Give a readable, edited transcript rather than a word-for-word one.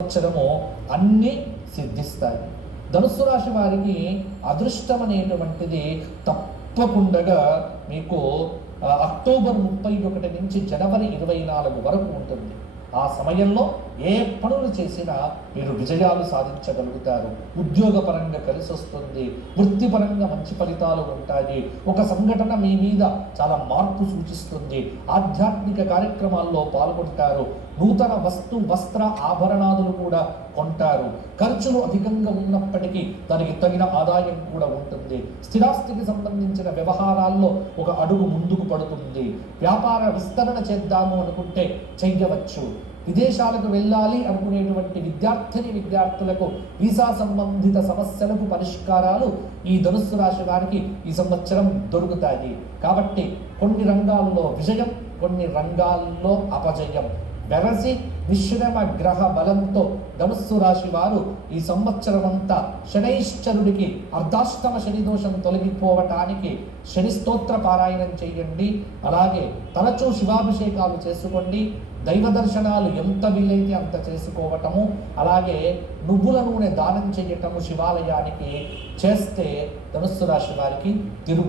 సంవత్సరము అన్నీ సిద్ధిస్తాయి. ధనుస్సు రాశి వారికి అదృష్టం అనేటువంటిది తప్పకుండా మీకు అక్టోబర్ 31 నుంచి జనవరి 24 వరకు ఉంటుంది. ఆ సమయంలో ఏ పనులు చేసినా మీరు విజయాలు సాధించగలుగుతారు. ఉద్యోగపరంగా కలిసి వస్తుంది, వృత్తిపరంగా మంచి ఫలితాలు ఉంటాయి. ఒక సంఘటన మీ మీద చాలా మార్పు సూచిస్తుంది. ఆధ్యాత్మిక కార్యక్రమాల్లో పాల్గొంటారు. నూతన వస్త్ర ఆభరణాదులు కూడా కొంటారు. ఖర్చులు అధికంగా ఉన్నప్పటికీ దానికి తగిన ఆదాయం కూడా ఉంటుంది. స్థిరాస్తికి సంబంధించిన వ్యవహారాల్లో ఒక అడుగు ముందుకు పడుతుంది. వ్యాపార విస్తరణ చేద్దాము అనుకుంటే చెయ్యవచ్చు. విదేశాలకు వెళ్ళాలి అనుకునేటువంటి విద్యార్థులకు వీసా సంబంధిత సమస్యలకు పరిష్కారాలు ఈ ధనుస్సు రాశి వారికి ఈ సంవత్సరం దొరుకుతాయి. కాబట్టి కొన్ని రంగాల్లో విజయం, కొన్ని రంగాల్లో అపజయం వెరసి మిశ్రమ గ్రహ బలంతో ధనుస్సు రాశి వారు ఈ సంవత్సరం అంతా శనైశ్చరుడికి అర్ధాష్టమ శని దోషం తొలగిపోవటానికి శని స్తోత్ర పారాయణం చేయండి. అలాగే తరచూ శివాభిషేకాలు చేసుకోండి. దైవ దర్శనాలు ఎంత వీలైతే అంత చేసుకోవటము, అలాగే నువ్వుల నూనె దానం చేయటము శివాలయానికి చేస్తే ధనుస్సు రాశి వారికి తిరుగు